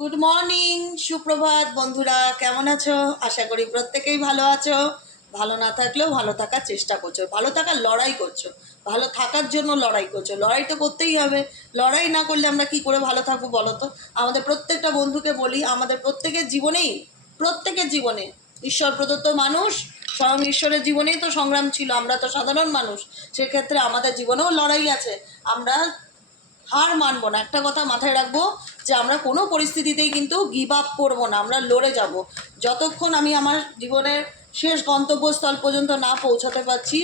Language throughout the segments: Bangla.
গুড মর্নিং, সুপ্রভাত বন্ধুরা, কেমন আছো? আশা করি প্রত্যেকেই ভালো আছো। ভালো না থাকলেও ভালো থাকার চেষ্টা করছো, ভালো থাকার লড়াই করছো, ভালো থাকার জন্য লড়াই করছো। লড়াই তো করতেই হবে। লড়াই না করলে আমরা কি করে ভালো থাকবো বলো তো? আমাদের প্রত্যেকটা বন্ধুকে বলি, আমাদের প্রত্যেকের জীবনে ঈশ্বর প্রদত্ত মানুষ, স্বয়ং ঈশ্বরের জীবনেই তো সংগ্রাম ছিল। আমরা তো সাধারণ মানুষ, সেক্ষেত্রে আমাদের জীবনেও লড়াই আছে। আমরা হার মানবো না, একটা কথা মাথায় রাখবো যে আমরা কোনো পরিস্থিতিতেই কিন্তু গিভ আপ করবো না, আমরা লড়ে যাব। যতক্ষণ আমি আমার জীবনের শেষ গন্তব্যস্থল পর্যন্ত না পৌঁছাতে পারছি,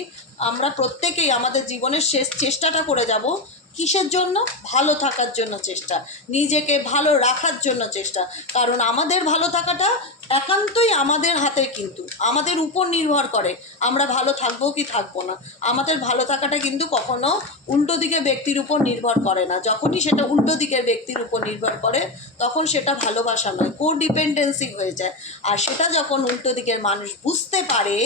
আমরা প্রত্যেকেই আমাদের জীবনের শেষ চেষ্টাটা করে যাব। কিসের জন্য? ভালো থাকার জন্য চেষ্টা, নিজেকে ভালো রাখার জন্য চেষ্টা। কারণ আমাদের ভালো থাকাটা একান্তই আমাদের হাতে, কিন্তু আমাদের উপর নির্ভর করে আমরা ভালো থাকবো কি থাকবো না। আমাদের ভালো থাকাটা কিন্তু কখনো উল্টো দিকের ব্যক্তির উপর নির্ভর করে না। যখনই সেটা উল্টো দিকের ব্যক্তির উপর নির্ভর করে, তখন সেটা ভালোবাসা নয়, কোডিপেন্ডেন্সি হয়ে যায়। আর সেটা যখন উল্টো দিকের মানুষ বুঝতে পারে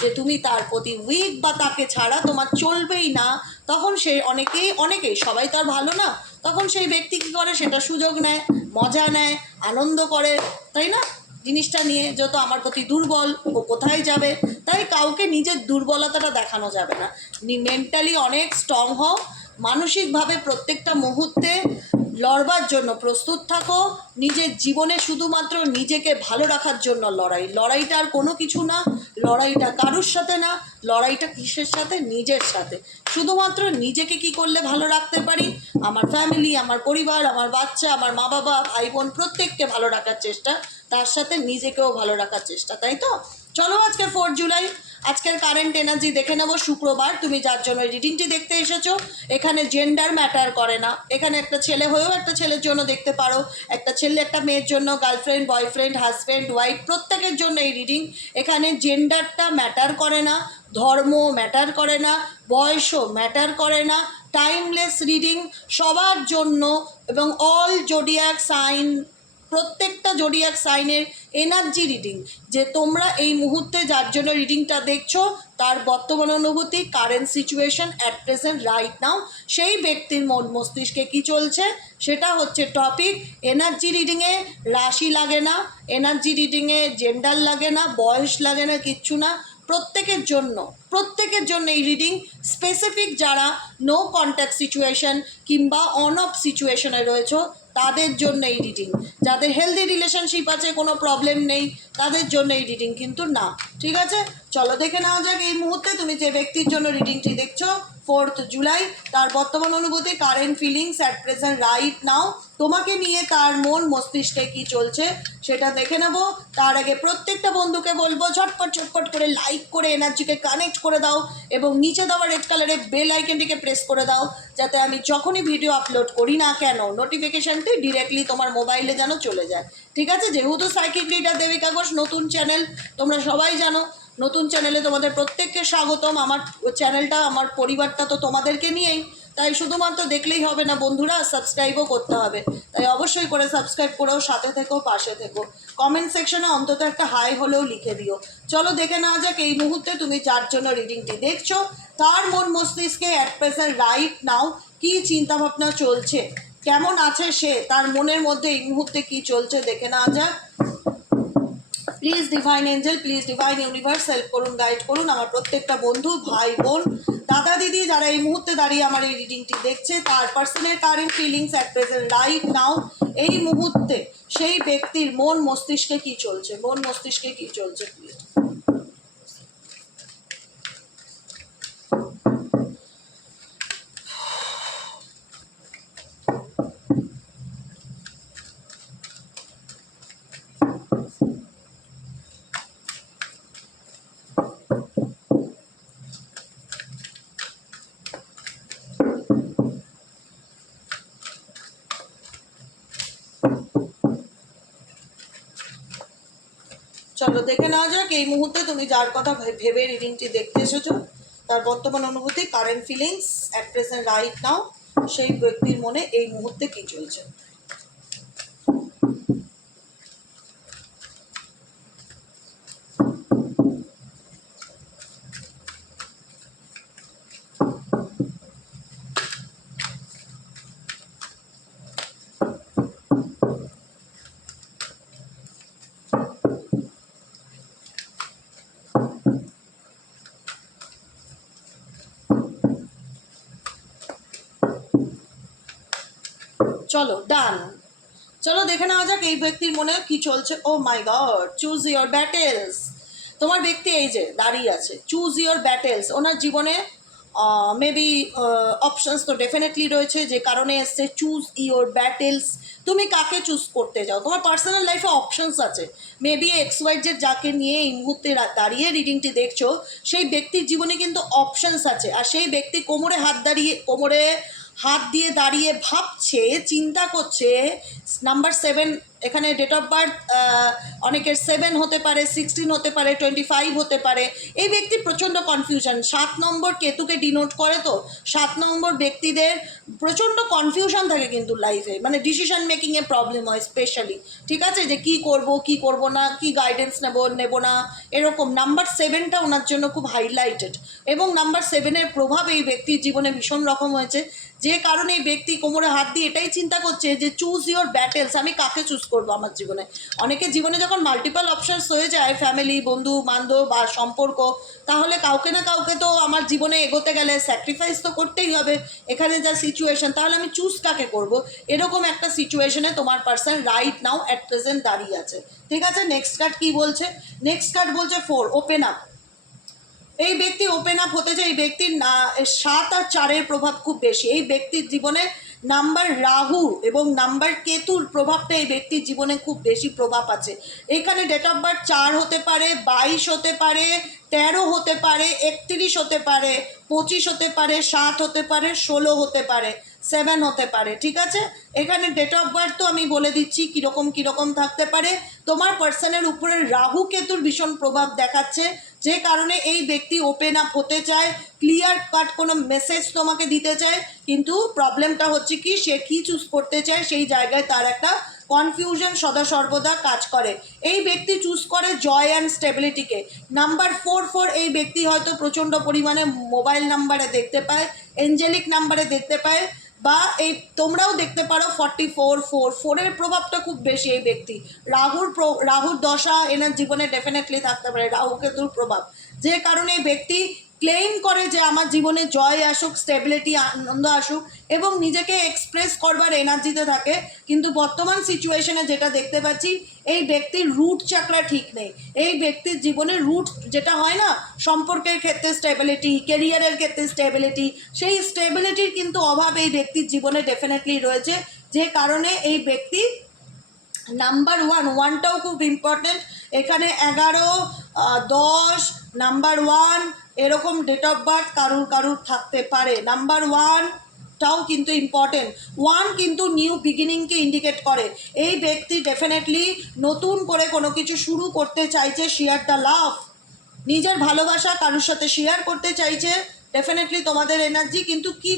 যে তুমি তার প্রতি উইক বা তাকে ছাড়া তোমার চলবেই না, তখন সে অনেকেই সবাই তো আর ভালো না, তখন সেই ব্যক্তি কী করে, সেটা সুযোগ নেয়, মজা নেয়, আনন্দ করে, তাই না? জিনিসটা নিয়ে যত আমার প্রতি দুর্বল, ও কোথায় যাবে। তাই কাউকে নিজের দুর্বলতাটা দেখানো যাবে না। মেন্টালি অনেক স্ট্রং হও, মানসিকভাবে প্রত্যেকটা মুহূর্তে লড়বার জন্য প্রস্তুত থাকো। নিজের জীবনে শুধুমাত্র নিজেকে ভালো রাখার জন্য লড়াইটা আর কোনো কিছু না। লড়াইটা কারুর সাথে না, লড়াইটা কিসের সাথে? নিজের সাথে। শুধুমাত্র নিজেকে কি করলে ভালো রাখতে পারি? আমার ফ্যামিলি, আমার পরিবার, আমার বাচ্চা, আমার মা বাবা, ভাই বোন, প্রত্যেককে ভালো রাখার চেষ্টা, তার সাথে নিজেকেও ভালো রাখার চেষ্টা, তাই তো? চলো, আজকে 4 জুলাই, আজকের কারেন্ট এনার্জি দেখে নেব। শুক্রবার, তুমি যার জন্য রিডিংটি দেখতে এসেছো, এখানে জেন্ডার ম্যাটার করে না। এখানে একটা ছেলে হয়েও একটা ছেলের জন্য দেখতে পারো, একটা ছেলে একটা মেয়ের জন্য, গার্লফ্রেন্ড, বয়ফ্রেন্ড, হাজব্যান্ড, ওয়াইফ, প্রত্যেকের জন্য এই রিডিং। এখানে জেন্ডারটা ম্যাটার করে না, ধর্ম ম্যাটার করে না, বয়সও ম্যাটার করে না। টাইমলেস রিডিং সবার জন্য, এবং অল জোডিয়াক সাইন, প্রত্যেকটা জোডিয়াক সাইনের এনার্জি রিডিং। যে তোমরা এই মুহূর্তে যার জন্য রিডিংটা দেখছো, তার বর্তমান অনুভূতি, current situation at present right now, সেই ব্যক্তির মন মস্তিষ্কে কী চলছে, সেটা হচ্ছে টপিক। এনার্জি রিডিংয়ে রাশি লাগে না, এনার্জি রিডিংয়ে জেন্ডার লাগে না, বয়স লাগে না, কিচ্ছু না। প্রত্যেকের জন্য এই রিডিং স্পেসিফিক। যারা নো কন্ট্যাক্ট সিচুয়েশন কিংবা অন অফ সিচুয়েশনে রয়েছে, তাদের জন্য এই রিডিং। যাদের হেলদি রিলেশনশিপ আছে, কোনো প্রবলেম নেই, তাদের জন্য এই রিডিং কিন্তু না। ঠিক আছে, চলো দেখে নেওয়া যাক এই মুহূর্তে তুমি যে ব্যক্তির জন্য রিডিংটি দেখছো, 4 জুলাই, তার বর্তমান অনুভূতি, current feelings at present right now, তোমাকে নিয়ে তার মন মস্তিষ্কে কি চলছে সেটা দেখে নেব। তার আগে প্রত্যেকটা বন্ধুকে বলবো, ঝটপট করে লাইক করে এনার্জিকে কানেক্ট করে দাও, এবং নিচে দেওয়া রেড কালারের বেল আইকনটিকে প্রেস করে দাও, যাতে আমি যখনই ভিডিও আপলোড করি না কেন, নোটিফিকেশানটি ডিরেক্টলি তোমার মোবাইলে যেন চলে যায়। ঠিক আছে? যেহেতু সাইকিক রিডার দেবিকা ঘোষ নতুন চ্যানেল, তোমরা সবাই জানো, নতুন চ্যানেলে তোমাদের প্রত্যেককে স্বাগতম। আমার চ্যানেলটা, আমার পরিবারটা তো তোমাদেরকে নিয়েই, তাই শুধুমাত্র দেখলেই হবে না বন্ধুরা, সাবস্ক্রাইবও করতে হবে। তাই অবশ্যই করে সাবস্ক্রাইব করেও সাথে থেকো, পাশে থেকো। কমেন্ট সেকশনে অন্তত একটা হাই হলেও লিখে দিও। চলো দেখে নেওয়া যাক এই মুহূর্তে তুমি যার জন্য রিডিংটি দেখছো, তার মন মস্তিষ্কে অ্যাট প্রেজেন্ট রাইট নাও কী চিন্তাভাবনা চলছে, কেমন আছে সে, তার মনের মধ্যে এই মুহূর্তে কী চলছে দেখে নেওয়া যাক। Please divine Angel, please divine universe help করুন, গাইড করুন আমার প্রত্যেকটা বন্ধু, ভাই বোন, দাদা দিদি, যারা এই মুহূর্তে দাঁড়িয়ে আমার এই রিডিংটি দেখছে, তার পার্সনের current feelings at present right now. এই মুহূর্তে সেই ব্যক্তির মন মস্তিষ্কে কী চলছে, মন মস্তিষ্কে কী চলছে, প্লিজ। চলো দেখে নেওয়া যাক এই মুহূর্তে তুমি যার কথা ভেবে রিডিংটি দেখতে এসেছো, তার বর্তমান অনুভূতি, current feelings at present right now, সেই ব্যক্তির মনে এই মুহূর্তে কী চলছে। চলো ডান। চলো দেখে নেওয়া যাক এই ব্যক্তির মনে কি চলছে। ও মাই গড, চুজ ইয়োর ব্যাটেলস। তোমার ব্যক্তি এই যে দাঁড়িয়ে আছে, চুজ ইয়োর ব্যাটেলস। ওনার জীবনে মেবি অপশনস তো ডেফিনেটলি রয়েছে, যে কারণে এসছে চুজ ইয়োর ব্যাটেলস। তুমি কাকে চুজ করতে যাও? তোমার পার্সোনাল লাইফে অপশনস আছে। মেবি XYZ যাকে নিয়ে এই মুহূর্তে দাঁড়িয়ে রিডিংটি দেখছো, সেই ব্যক্তির জীবনে কিন্তু অপশনস আছে। আর সেই ব্যক্তি কোমরে হাত দিয়ে দাঁড়িয়ে ভাবছে, চিন্তা করছে। নাম্বার 7, এখানে ডেট অফ বার্থ অনেকের 7 হতে পারে, 16 হতে পারে, 25 হতে পারে। এই ব্যক্তি প্রচণ্ড কনফিউশন। 7 নম্বর কেতুকে ডিনোট করে, তো 7 নম্বর ব্যক্তিদের প্রচণ্ড কনফিউশন থাকে কিন্তু লাইফে, মানে ডিসিশন মেকিংয়ে প্রবলেম হয় স্পেশালি। ঠিক আছে, যে কি করব না, কি গাইডেন্স নেব না, এরকম। নাম্বার 7টা ওনার জন্য খুব হাইলাইটেড, এবং নাম্বার 7-এর প্রভাব এই ব্যক্তির জীবনে ভীষণ রকম হয়েছে, যে কারণে এই ব্যক্তি কোমরে হাত দিয়ে এটাই চিন্তা করছে যে চুজ ইয়োর ব্যাটেলস। আমি কাকে চুজ করবো আমার জীবনে? অনেকের জীবনে যখন মাল্টিপল অপশনস হয়ে যায়, ফ্যামিলি, বন্ধু বান্ধব বা সম্পর্ক, তাহলে কাউকে না কাউকে তো আমার জীবনে এগোতে গেলে স্যাক্রিফাইস তো করতেই হবে। এখানে যা সিচুয়েশন, তাহলে আমি চুজ কাকে করব? এরকম একটা সিচুয়েশনে তোমার person right now at present দাঁড়িয়ে আছে। ঠিক আছে, নেক্সট কার্ড কি বলছে? নেক্সট কার্ড বলছে 4, ওপেন আপ। এই ব্যক্তি ওপেন আপ হতে চায়। এই ব্যক্তির 7 আর 4-এর প্রভাব খুব বেশি। এই ব্যক্তির জীবনে নাম্বার রাহু এবং নাম্বার কেতুর প্রভাবটা এই ব্যক্তির জীবনে খুব বেশি প্রভাব আছে। এখানে ডেট অফ বার্থ 4 হতে পারে, 22 হতে পারে, 13 হতে পারে, 31 হতে পারে, 25 হতে পারে, 7 হতে পারে, 16 হতে পারে, 7 হতে পারে। ঠিক আছে, এখানে ডেট অফ বার্থ তো আমি বলে দিচ্ছি কীরকম থাকতে পারে। তোমার পার্সনের উপরে রাহু কেতুর ভীষণ প্রভাব দেখাচ্ছে, যে কারণে এই ব্যক্তি ওপেন আপ হতে চায়, ক্লিয়ার কাট কোনো মেসেজ তোমাকে দিতে চায়। কিন্তু প্রবলেমটা হচ্ছে কি, সে কী চুজ করতে চায় সেই জায়গায় তার একটা কনফিউশন সদা সর্বদা কাজ করে। এই ব্যক্তি চুজ করে জয় অ্যান্ড স্টেবিলিটিকে। নাম্বার 4 এই ব্যক্তি হয়তো প্রচণ্ড পরিমাণে মোবাইল নাম্বারে দেখতে পায়, এঞ্জেলিক নাম্বারে দেখতে পায়, বা এই তোমরাও দেখতে পারো 44 প্রভাবটা খুব বেশি এই ব্যক্তি। রাহুর দশা এনার জীবনে ডেফিনেটলি থাকতে পারে, রাহু কেতুর প্রভাব, যে কারণে এই ব্যক্তি ক্লেইম করে যে আমার জীবনে জয় আসুক, স্টেবিলিটি, আনন্দ আসুক, এবং নিজেকে এক্সপ্রেস করবার এনার্জিতে থাকে। কিন্তু বর্তমান সিচুয়েশনে যেটা দেখতে পাচ্ছি, এই ব্যক্তির রুট চাকরা ঠিক নেই। এই ব্যক্তির জীবনে রুট যেটা হয় না, সম্পর্কের ক্ষেত্রে স্টেবিলিটি, কেরিয়ারের ক্ষেত্রে স্টেবিলিটি, সেই স্টেবিলিটির কিন্তু অভাব এই ব্যক্তির জীবনে ডেফিনেটলি রয়েছে, যে কারণে এই ব্যক্তি নাম্বার 1টাও খুব ইম্পর্টেন্ট। এখানে 11, 10, নাম্বার 1 এরকম ডেট অফ বার্থ কারুর থাকতে পারে। নাম্বার 1টাও কিন্তু ইম্পর্টেন্ট। 1 কিন্তু নিউ বিগিনিংকে ইন্ডিকেট করে। এই ব্যক্তি ডেফিনেটলি নতুন করে কোনো কিছু শুরু করতে চাইছে, শেয়ার দ্য লাভ, নিজের ভালোবাসা কারোর সাথে শেয়ার করতে চাইছে। ডেফিনেটলি তোমাদের এনার্জি, কিন্তু কি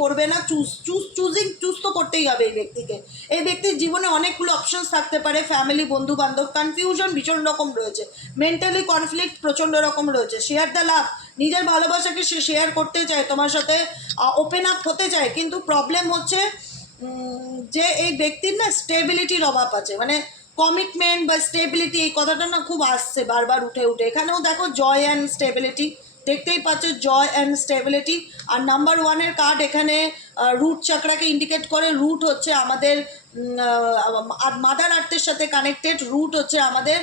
করবে না চুজ তো করতেই হবে এই ব্যক্তিকে। এই ব্যক্তির জীবনে অনেকগুলো অপশনস থাকতে পারে, ফ্যামিলি, বন্ধু বান্ধব, কনফিউশন ভীষণ রকম রয়েছে, মেন্টালি কনফ্লিক্ট প্রচণ্ড রকম রয়েছে। শেয়ার দ্য লাভ, নিজের ভালোবাসাকে সে শেয়ার করতে চায়, তোমার সাথে ওপেন আপ হতে চায়, কিন্তু প্রবলেম হচ্ছে যে এই ব্যক্তির না স্টেবিলিটির অভাব আছে। মানে কমিটমেন্ট বা স্টেবিলিটি, এই কথাটা না খুব আসছে বারবার উঠে। এখানেও দেখো জয় অ্যান্ড স্টেবিলিটি, দেখতেই পাচ্ছ জয় অ্যান্ড স্টেবিলিটি। আর নাম্বার 1-এর কার্ড এখানে রুট চক্রাকে ইন্ডিকেট করে। রুট হচ্ছে আমাদের মাদার আর্থের সাথে কানেক্টেড। রুট হচ্ছে আমাদের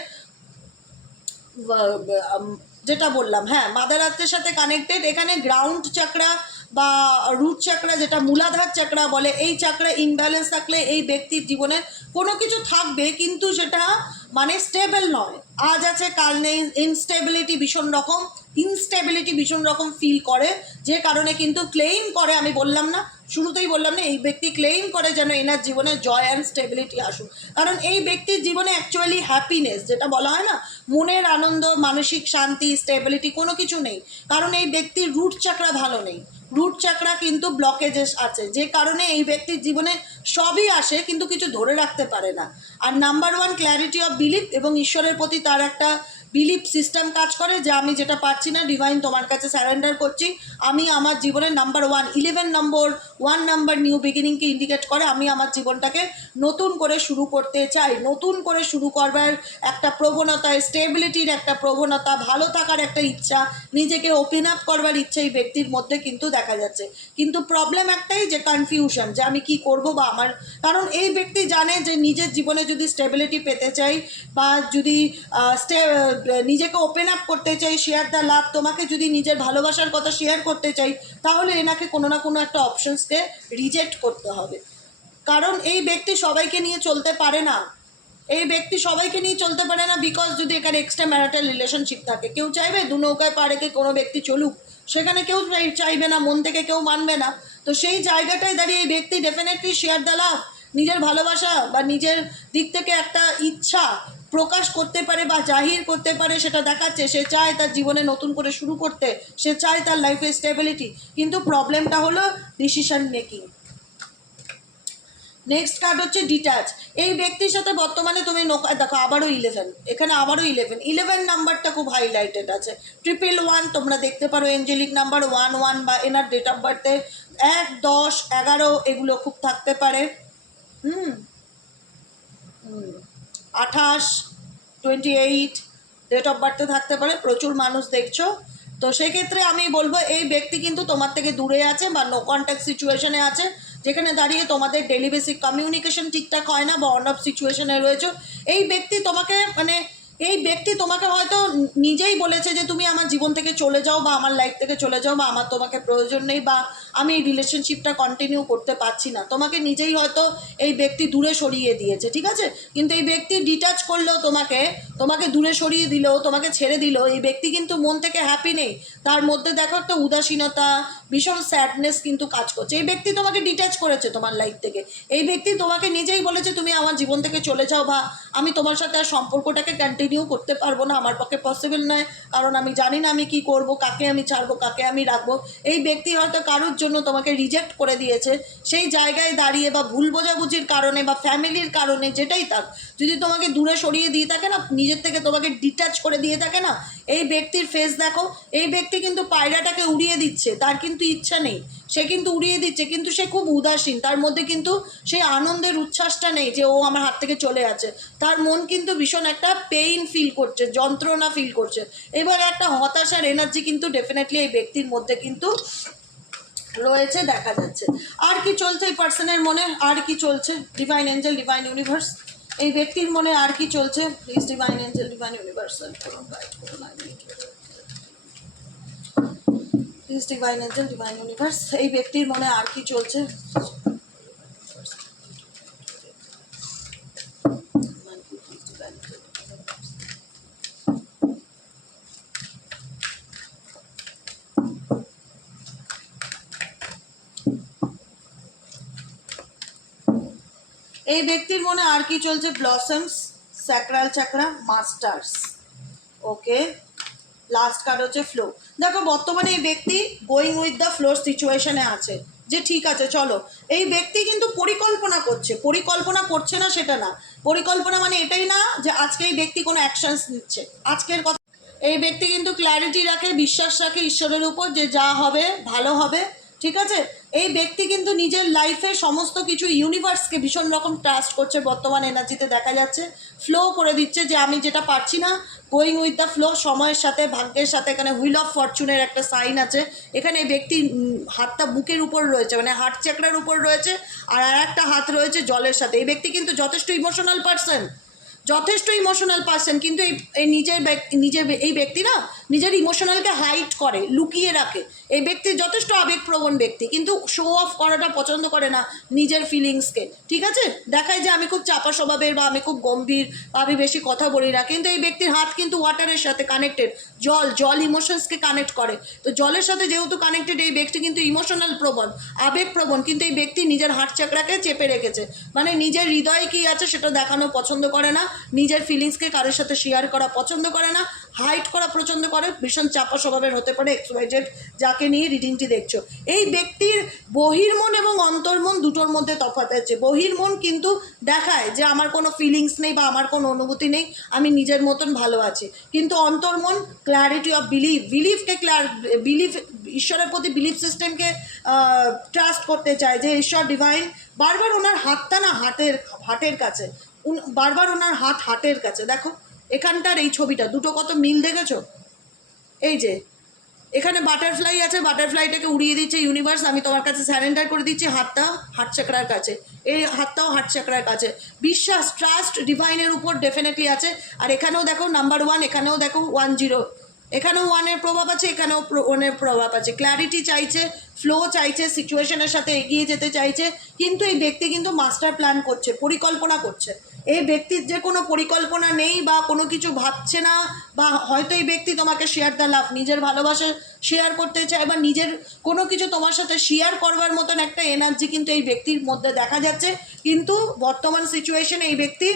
যেটা বললাম, হ্যাঁ, মাদার আর্থের সাথে কানেক্টেড। এখানে গ্রাউন্ড চক্রা বা রুট চক্রা, যেটা মূলাধার চক্রা বলে, এই চক্রা ইনব্যালেন্স থাকলে এই ব্যক্তির জীবনে কোনো কিছু থাকবে, কিন্তু সেটা মানে স্টেবল নয়। আজ আছে কাল নেই, ইনস্টেবিলিটি ভীষণ রকম ফিল করে, যে কারণে কিন্তু ক্লেইম করে, আমি বললাম না, শুরুতেই বললাম না, এই ব্যক্তি ক্লেইম করে যেন এনার জীবনে জয় অ্যান্ড স্টেবিলিটি আসুক। কারণ এই ব্যক্তির জীবনে অ্যাকচুয়ালি হ্যাপিনেস, যেটা বলা হয় না, মনের আনন্দ, মানসিক শান্তি, স্টেবিলিটি কোনো কিছু নেই। কারণ এই ব্যক্তির রুট চক্রা ভালো নেই, রুট চক্রা কিন্তু ব্লকেজেস আছে, যে কারণে এই ব্যক্তির জীবনে সবই আসে কিন্তু কিছু ধরে রাখতে পারে না। আর নাম্বার 1 ক্ল্যারিটি অফ বিলিফ, এবং ঈশ্বরের প্রতি তার একটা বিলিফ সিস্টেম কাজ করে যে আমি যেটা পারছি না ডিভাইন তোমার কাছে স্যারেন্ডার করছি। আমি আমার জীবনের নাম্বার 1 নাম্বার নিউ বিগিনিংকে ইন্ডিকেট করে আমি আমার জীবনটাকে নতুন করে শুরু করতে চাই। নতুন করে শুরু করবার একটা প্রবণতা, স্টেবিলিটির একটা প্রবণতা, ভালো থাকার একটা ইচ্ছা, নিজেকে ওপেন আপ করবার ইচ্ছা এই ব্যক্তির মধ্যে কিন্তু দেখা যাচ্ছে। কিন্তু প্রবলেম একটাই যে কনফিউশন, যে আমি কি করব বা আমার, কারণ এই ব্যক্তি জানে যে নিজের জীবনে যদি স্টেবিলিটি পেতে চাই বা যদি নিজেকে ওপেন আপ করতে চাই, শেয়ার দ্য লাভ, তোমাকে যদি নিজের ভালোবাসার কথা শেয়ার করতে চাই, তাহলে এনাকে কোনো না কোনো একটা অপশনসকে রিজেক্ট করতে হবে। কারণ এই ব্যক্তি সবাইকে নিয়ে চলতে পারে না, এই ব্যক্তি সবাইকে নিয়ে চলতে পারে না, বিকজ যদি এখানে এক্সট্রা ম্যারিটাল রিলেশনশিপ থাকে, কেউ চাইবে দু নৌকায় পাড়ে কি কোনো ব্যক্তি চলুক, সেখানে কেউ চাইবে না, মন থেকে কেউ মানবে না। তো সেই জায়গাটায় দাঁড়িয়ে এই ব্যক্তি ডেফিনেটলি শেয়ার দ্য লাভ, নিজের ভালোবাসা বা নিজের দিক থেকে একটা ইচ্ছা প্রকাশ করতে পারে বা জাহির করতে পারে, সেটা দেখাচ্ছে। সে চায় তার জীবনে নতুন করে শুরু করতে, সে চায় তার লাইফে স্টেবিলিটি, কিন্তু প্রবলেমটা হলো ডিসিশন মেকিং। নেক্সট কার্ড হচ্ছে ডিট্যাচ। এই ব্যক্তির সাথে বর্তমানে তুমি দেখো আবারও 11, এখানে আবারও 11 নাম্বারটা খুব হাইলাইটেড আছে। 111 তোমরা দেখতে পারো, এঞ্জেলিক নাম্বার 11 বা এনার ডেট অফ বার্থে 1, 10, 11 এগুলো খুব থাকতে পারে। 28, 28 ডেট অফ বার্থে থাকতে পারে, প্রচুর মানুষ দেখছো। তো সেক্ষেত্রে আমি বলবো এই ব্যক্তি কিন্তু তোমার থেকে দূরে আছে বা নো কন্ট্যাক্ট সিচুয়েশনে আছে, যেখানে দাঁড়িয়ে তোমাদের ডেলি বেসিক কমিউনিকেশন ঠিকঠাক হয় না বা অন অফ সিচুয়েশনে রয়েছে। এই ব্যক্তি তোমাকে এই ব্যক্তি তোমাকে হয়তো নিজেই বলেছে যে তুমি আমার জীবন থেকে চলে যাও বা আমার লাইফ থেকে চলে যাও বা আমার তোমাকে প্রয়োজন নেই বা আমি এই রিলেশনশিপটা কন্টিনিউ করতে পারছি না, তোমাকে নিজেই হয়তো এই ব্যক্তি দূরে সরিয়ে দিয়েছে, ঠিক আছে। কিন্তু এই ব্যক্তি ডিটাচ করলেও তোমাকে দূরে সরিয়ে দিলেও, তোমাকে ছেড়ে দিলেও, এই ব্যক্তি কিন্তু মন থেকে হ্যাপি নেই। তার মধ্যে দেখো একটা উদাসীনতা, ভীষণ স্যাডনেস কিন্তু কাজ করছে। এই ব্যক্তি তোমাকে ডিটাচ করেছে তোমার লাইফ থেকে, এই ব্যক্তি তোমাকে নিজেই বলেছে তুমি আমার জীবন থেকে চলে যাও বা আমি তোমার সাথে আর সম্পর্কটাকে কন্টিনিউ করতে পারবো না, আমার পক্ষে পসিবল নয়, কারণ আমি জানি না আমি কি করব, কাকে আমি ছাড়বো, কাকে আমি রাখবো। এই ব্যক্তি হয়তো কারোর জন্য তোমাকে রিজেক্ট করে দিয়েছে। সেই জায়গায় দাঁড়িয়ে বা ভুল বোঝাবুঝির কারণে বা ফ্যামিলির কারণে, যেটাই থাক, যদি তোমাকে দূরে সরিয়ে দিয়ে থাকে না, নিজের থেকে তোমাকে ডিটাচ করে দিয়ে থাকে না, এই ব্যক্তির ফেস দেখো, এই ব্যক্তি কিন্তু পায়রাটাকে উড়িয়ে দিচ্ছে, তার কিন্তু ইচ্ছা নেই, সে কিন্তু উড়িয়ে দিচ্ছে, কিন্তু সে খুব উদাসীন, তার মধ্যে কিন্তু সেই আনন্দের উচ্ছ্বাসটা নেই যে ও আমার হাত থেকে চলে আছে। তার মন কিন্তু ভীষণ একটা পেইন ফিল করছে, যন্ত্রণা ফিল করছে, এবার একটা হতাশার এনার্জি কিন্তু ডেফিনেটলি এই ব্যক্তির মধ্যে কিন্তু রয়েছে, দেখা যাচ্ছে। আর কি চলছে এই পার্সনের মনে, আর কি চলছে? ডিভাইন এঞ্জেল, ডিভাইন ইউনিভার্স, এই ব্যক্তির মনে আর কি চলছে? Please divine Angel, divine universe, please divine Angel, divine universe, এই ব্যক্তির মনে আর কি চলছে? এই ব্যক্তির মনে আর কি চলছে? Blossoms, sacral চাকরা, masters. ওকে, লাস্ট কার্ড হচ্ছে ফ্লো। দেখো বর্তমানে এই ব্যক্তি গোয়িং উইথ দ্য ফ্লো সিচুয়েশনে আছে, যে ঠিক আছে চলো। এই ব্যক্তি কিন্তু পরিকল্পনা করছে না সেটা না, পরিকল্পনা মানে এটাই না যে আজকে এই ব্যক্তি কোনো অ্যাকশনস নিচ্ছে আজকের কথা। এই ব্যক্তি কিন্তু ক্ল্যারিটি রাখে, বিশ্বাস রাখে ঈশ্বরের উপর যে যা হবে ভালো হবে, ঠিক আছে। এই ব্যক্তি কিন্তু নিজের লাইফে সমস্ত কিছু ইউনিভার্সকে ভীষণ রকম ট্রাস্ট করছে, বর্তমান এনার্জিতে দেখা যাচ্ছে ফ্লো করে দিচ্ছে যে আমি যেটা পারছি না, গোয়িং উইথ দ্য ফ্লো, সময়ের সাথে, ভাগ্যের সাথে। এখানে হুইল অফ ফরচুনের একটা সাইন আছে, এখানে এই ব্যক্তি হাতটা বুকের উপর রয়েছে, মানে হার্ট চাকরার উপর রয়েছে, আর একটা হাত রয়েছে জলের সাথে। এই ব্যক্তি কিন্তু যথেষ্ট ইমোশনাল পার্সন, কিন্তু এই নিজের এই ব্যক্তি না নিজের ইমোশনালকে হাইড করে, লুকিয়ে রাখে। এই ব্যক্তি যথেষ্ট আবেগপ্রবণ ব্যক্তি, কিন্তু শো অফ করাটা পছন্দ করে না নিজের ফিলিংসকে, ঠিক আছে। দেখায় যে আমি খুব চাপা স্বভাবের বা আমি খুব গম্ভীর বা আমি বেশি কথা বলি না, কিন্তু এই ব্যক্তির হাত কিন্তু ওয়াটারের সাথে কানেক্টেড, জল ইমোশনসকে কানেক্ট করে। তো জলের সাথে যেহেতু কানেক্টেড, এই ব্যক্তি কিন্তু ইমোশনাল প্রবণ, আবেগপ্রবণ, কিন্তু এই ব্যক্তি নিজের হার্ট চাকরাকে চেপে রেখেছে, মানে নিজের হৃদয়ে কী আছে সেটা দেখানো পছন্দ করে না। নিজের ফিলিংসকে কারোর সাথে শেয়ার করা পছন্দ করে না, হাইড করা পছন্দ করে, ভীষণ চাপা স্বভাবের হতে পারে এক্সওয়াইজেড যাকে নিয়ে রিডিংটি দেখছো। এই ব্যক্তির বহির্মন এবং অন্তর্মন দুটোর মধ্যে তফাৎ আছে। বহির্মন কিন্তু দেখায় যে আমার কোনো ফিলিংস নেই বা আমার কোনো অনুভূতি নেই, আমি নিজের মতন ভালো আছি, কিন্তু অন্তর্মন ক্ল্যারিটি অফ বিলিফকে বিলিফ, ঈশ্বরের প্রতি বিলিফ সিস্টেমকে ট্রাস্ট করতে চায় যে ঈশ্বর ডিভাইন। বারবার ওনার হাতটা না হাটের কাছে, বারবার ওনার হাটের কাছে। দেখো এখানটার এই ছবিটা দুটো কত মিল দেখেছো? এই যে এখানে বাটারফ্লাই আছে, বাটারফ্লাইটাকে উড়িয়ে দিচ্ছে ইউনিভার্স, আমি তোমার কাছে স্যারেন্ডার করে দিচ্ছি। হাতটা হার্ট চাকরার কাছে, এই হাতটাও হার্ট চাকরার কাছে। বিশ্বাস, ট্রাস্ট ডিভাইনের উপর ডেফিনেটলি আছে। আর এখানেও দেখো নাম্বার 1, এখানেও দেখো 10, এখানেও 1-এর প্রভাব আছে, এখানেও 1-এর প্রভাব আছে। ক্ল্যারিটি চাইছে, ফ্লো চাইছে, সিচুয়েশনের সাথে এগিয়ে যেতে চাইছে, কিন্তু এই ব্যক্তি কিন্তু মাস্টার প্ল্যান করছে, পরিকল্পনা করছে। এই ব্যক্তির যে কোনো পরিকল্পনা নেই বা কোনো কিছু ভাবছে না, বা হয়তো এই ব্যক্তি তোমাকে শেয়ার দ্য লাভ, নিজের ভালোবাসা শেয়ার করতে চায় বা নিজের কোনো কিছু তোমার সাথে শেয়ার করবার মতন একটা এনার্জি কিন্তু এই ব্যক্তির মধ্যে দেখা যাচ্ছে। কিন্তু বর্তমান সিচুয়েশনে এই ব্যক্তি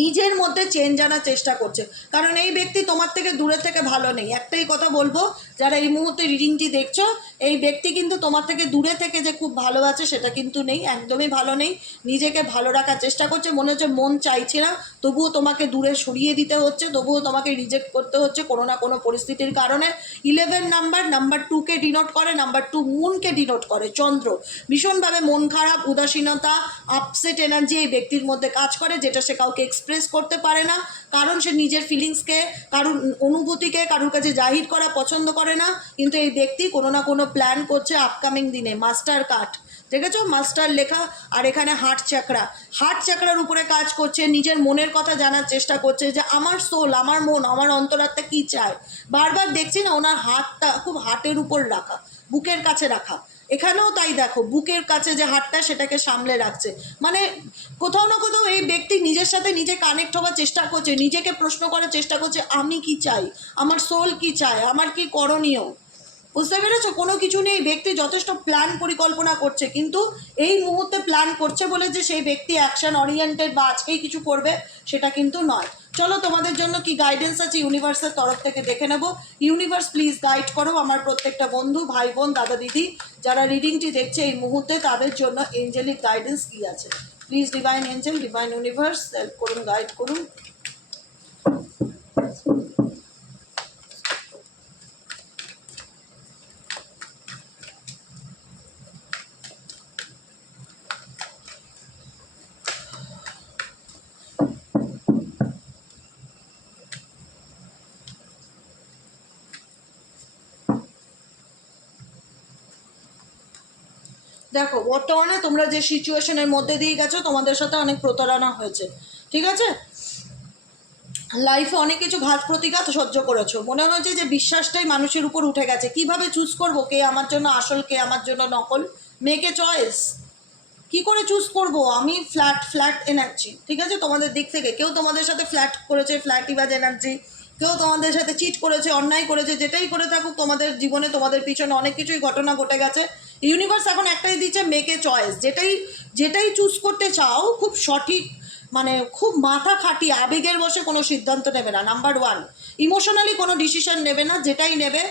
নিজের মধ্যে চেঞ্জ আনার চেষ্টা করছে, কারণ এই ব্যক্তি তোমার থেকে দূরে থেকে ভালো নেই। একটাই কথা বলবো, যারা এই মুহূর্তে রিডিংটি দেখছো, এই ব্যক্তি কিন্তু তোমার থেকে দূরে থেকে যে খুব ভালো আছে সেটা কিন্তু নেই, একদমই ভালো নেই। নিজেকে ভালো রাখার চেষ্টা করছে, মনে হচ্ছে মন চাইছে না, তবুও তোমাকে দূরে সরিয়ে দিতে হচ্ছে, তবুও তোমাকে রিজেক্ট করতে হচ্ছে কোনো না কোনো পরিস্থিতির কারণে। 11 নাম্বার 2কে ডিনোট করে, নাম্বার 2 মুনকে ডিনোট করে, চন্দ্র। ভীষণভাবে মন খারাপ, উদাসীনতা, আপসেট এনার্জি এই ব্যক্তির মধ্যে কাজ করে, যেটা সে কাউকে এক্সপ্রেস করতে পারে না, কারণ সে নিজের ফিলিংসকে, কারুর অনুভূতিকে কারুর কাছে জাহির করা পছন্দ করে না। কিন্তু এই ব্যক্তি কোনো না কোনো প্ল্যান করছে আপকামিং দিনে। মাস্টার কার্ড দেখেছো, মাস্টার লেখা, আর এখানে হার্ট চাকরার উপরে কাজ করছে। নিজের মনের কথা জানার চেষ্টা করছে যে আমার সোল, আমার মন, আমার অন্তরাত্মা কী চায়। বারবার দেখছি না ওনার হাতটা খুব হার্টের উপর রাখা, বুকের কাছে রাখা। এখানেও তাই দেখো, বুকের কাছে যে হাতটা সেটাকে সামলে রাখছে। মানে কোথাও না কোথাও এই ব্যক্তি নিজের সাথে নিজে কানেক্ট হওয়ার চেষ্টা করছে, নিজেকে প্রশ্ন করার চেষ্টা করছে, আমি কি চাই, আমার সোল কি চায়, আমার কি করণীয়। বুঝতে পেরেছো? কোনো কিছু নেই, ব্যক্তি যথেষ্ট প্ল্যান পরিকল্পনা করছে, কিন্তু এই মুহূর্তে প্ল্যান করছে বলে যে সেই ব্যক্তি অ্যাকশন ওরিয়েন্টেড বা আজকেই কিছু করবে সেটা কিন্তু নয়। চলো তোমাদের জন্য কি গাইডেন্স আছে ইউনিভার্সের তরফ থেকে দেখে নেব। ইউনিভার্স প্লিজ গাইড করো আমার প্রত্যেকটা বন্ধু, ভাই বোন, দাদা দিদি যারা রিডিংটি দেখছে এই মুহূর্তে, তাদের জন্য এঞ্জেলিক গাইডেন্স কী আছে। Please divine Angel, divine universe help করুন, গাইড করুন। দেখো বর্তমানে তোমরা যে সিচুয়েশনের মধ্যে দিয়ে গেছো, তোমাদের সাথে অনেক প্রতারণা হয়েছে, ঠিক আছে? লাইফে অনেক কিছু ঘাত প্রতিঘাত সহ্য করেছো, মনে হচ্ছে যে বিশ্বাসটাই মানুষের উপর উঠে গেছে। কিভাবে চুজ করব কে আমার জন্য আসল, কে আমার জন্য নকল, মেক এ চয়েস। কি করে চুজ করব? আমি ফ্ল্যাট এনার্জি, ঠিক আছে? তোমাদের দিক থেকে কেউ তোমাদের সাথে ফ্ল্যাট করেছে, ফ্ল্যাটিবাজ এনার্জি, কেউ তোমাদের সাথে চিট করেছে, অন্যায় করেছে, যেটাই করে থাকুক তোমাদের জীবনে, তোমাদের পিছনে অনেক কিছুই ঘটনা ঘটে গেছে। ইউনিভার্স এখন একটাই দিচ্ছে, মেক এ চয়েস। যেটাই চুজ করতে চাও খুব সঠিক, মানে খুব মাথা খাটিয়ে আবেগের বসে কোনো সিদ্ধান্ত নেবে না। নাম্বার 1, ইমোশনালি কোনো ডিসিশন নেবে না, যেটাই নেবে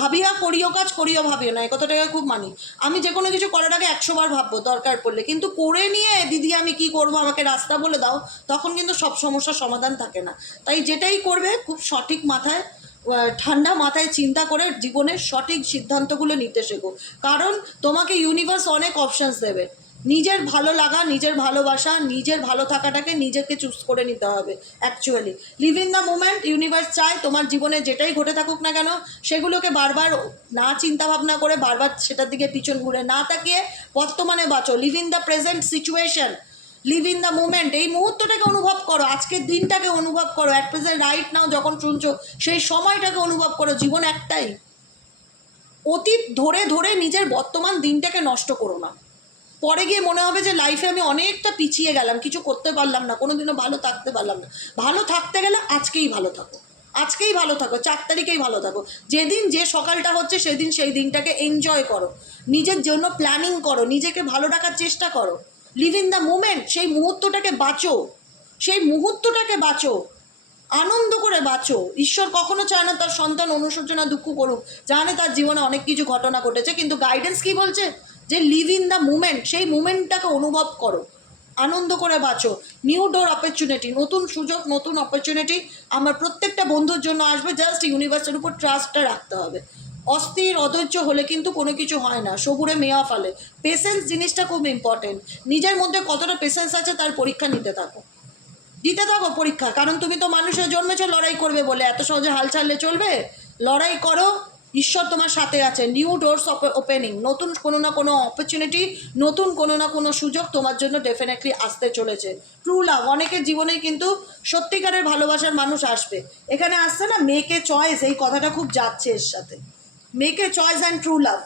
ভাবিয়া করিও কাজ, করিও ভাবিও না। এই কথাটাকে খুব মানি আমি। যে কোনো কিছু করার আগে 100 বার ভাববো দরকার পড়লে, কিন্তু করে নিয়ে দিদি আমি কি করব, আমাকে রাস্তা বলে দাও, তখন কিন্তু সব সমস্যার সমাধান থাকে না। তাই যেটাই করবে খুব সঠিক মাথায়, ঠান্ডা মাথায় চিন্তা করে জীবনের সঠিক সিদ্ধান্তগুলো নিতে শেখো, কারণ তোমাকে ইউনিভার্স অনেক অপশানস দেবে। নিজের ভালো লাগা, নিজের ভালোবাসা, নিজের ভালো থাকাটাকে নিজেকে চুজ করে নিতে হবে। Actually live in the moment. Universe চায় তোমার জীবনে যেটাই ঘটে থাকুক না কেন, সেগুলোকে বারবার না চিন্তা ভাবনা করে, বারবার সেটার দিকে পিছন ঘুরে না তাকিয়ে বর্তমানে বাঁচো। Live in the present situation, live in the moment. এই মুহূর্তটাকে অনুভব করো, আজকের দিনটাকে অনুভব করো, অ্যাট প্রেজেন্ট রাইট নাও যখন শুনছো সেই সময়টাকে অনুভব করো। জীবন একটাই, অতীত ধরে ধরে নিজের বর্তমান দিনটাকে নষ্ট করো না। পরে গিয়ে মনে হবে যে লাইফে আমি অনেকটা পিছিয়ে গেলাম, কিছু করতে পারলাম না, কোনোদিনও ভালো থাকতে পারলাম না। ভালো থাকতে গেলে আজকেই ভালো থাকো, আজকেই ভালো থাকো, 4 তারিখেই ভালো থাকো। যেদিন যে সকালটা হচ্ছে সেদিন সেই দিনটাকে এনজয় করো, নিজের জন্য প্ল্যানিং করো, নিজেকে ভালো রাখার চেষ্টা করো। লিভ ইন দ্য মোমেন্ট, সেই মুহূর্তটাকে বাঁচো। সেই মুহূর্তটাকে বাঁচো, আনন্দ করে বাঁচো। ঈশ্বর কখনো চায় না তার সন্তান অনুশোচনা দুঃখ করুক, জানে তার জীবনে অনেক কিছু ঘটনা ঘটেছে, কিন্তু গাইডেন্স কি বলছে যে লিভ ইন দ্য মুমেন্ট, সেই মুমেন্টটাকে অনুভব করো, আনন্দ করে বাঁচো। নিউ ডোর অপরচুনিটি, নতুন সুযোগ, নতুন অপরচুনিটি আমার প্রত্যেকটা বন্ধুর জন্য আসবে। জাস্ট ইউনিভার্সের উপর ট্রাস্টটা রাখতে হবে। অস্থির অধৈর্য হলে কিন্তু কোনো কিছু হয় না, সবুরে মেয়া ফলে। পেশেন্স জিনিসটা খুব ইম্পর্টেন্ট। নিজের মধ্যে কতটা পেশেন্স আছে তার পরীক্ষা নিতে থাকো, দিতে থাকো পরীক্ষা। কারণ তুমি তো মানুষের জন্মেছো লড়াই করবে বলে, এত সহজে হাল ছাড়লে চলবে? লড়াই করো, ঈশ্বর তোমার সাথে আছে। নিউ ডোরস ওপেনিং, নতুন কোনো না কোনো অপরচুনিটি, নতুন কোনো না কোনো সুযোগ তোমার জন্য ডেফিনেটলি আসতে চলেছে। ট্রু লাভ, অনেকের জীবনেই কিন্তু সত্যিকারের ভালোবাসার মানুষ আসবে। এখানে আসছে না মেকে চয়েস, এই কথাটা খুব যাচ্ছে এর সাথে। মেকে চয়েস অ্যান্ড ট্রু লাভ,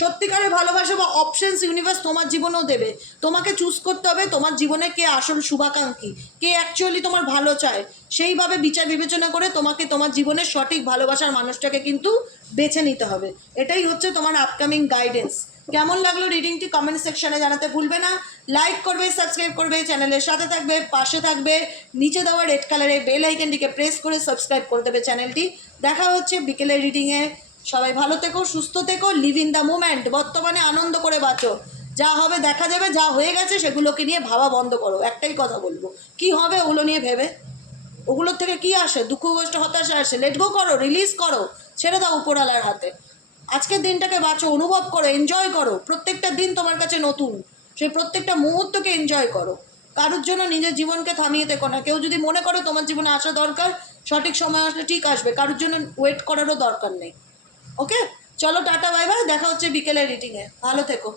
সত্যিকারের ভালোবাসা বা অপশনস ইউনিভার্স তোমার জীবনেও দেবে। তোমাকে চুজ করতে হবে তোমার জীবনে কে আসল শুভাকাঙ্ক্ষী, কে অ্যাকচুয়ালি তোমার ভালো চায়, সেইভাবে বিচার বিবেচনা করে তোমাকে তোমার জীবনের সঠিক ভালোবাসার মানুষটাকে কিন্তু বেছে নিতে হবে। এটাই হচ্ছে তোমার আপকামিং গাইডেন্স। কেমন লাগলো রিডিংটি কমেন্ট সেকশনে জানাতে ভুলবে না। লাইক করবে, সাবস্ক্রাইব করবে, চ্যানেলের সাথে থাকবে, পাশে থাকবে, নিচে দেওয়া রেড কালারের বেল আইকনটিকে প্রেস করে সাবস্ক্রাইব করে দেবে চ্যানেলটি। দেখা হচ্ছে বিকেলের রিডিংয়ে। সবাই ভালো থেকো, সুস্থ থেকো, লিভ ইন দ্য মুমেন্ট, বর্তমানে আনন্দ করে বাঁচো। যা হবে দেখা যাবে, যা হয়ে গেছে সেগুলোকে নিয়ে ভাবা বন্ধ করো। একটাই কথা বলবো, কি হবে ওগুলো নিয়ে ভেবে, ওগুলোর থেকে কি আসে, দুঃখ কষ্ট হতাশা আসে, লেট গো করো, রিলিজ করো, ছেড়ে দাও উপরওয়ালার হাতে। আজকের দিনটাকে বাঁচো, অনুভব করো, এনজয় করো। প্রত্যেকটা দিন তোমার কাছে নতুন, সেই প্রত্যেকটা মুহূর্তকে এনজয় করো। কারোর জন্য নিজের জীবনকে থামিয়ে দেখো না। কেউ যদি মনে করো তোমার জীবনে আসা দরকার, সঠিক সময় আসলে ঠিক আসবে, কারোর জন্য ওয়েট করারও দরকার নেই। ওকে, চলো টাটা, বাই বাই, দেখা হচ্ছে বিকেলের রিডিংয়ে। ভালো থেকো।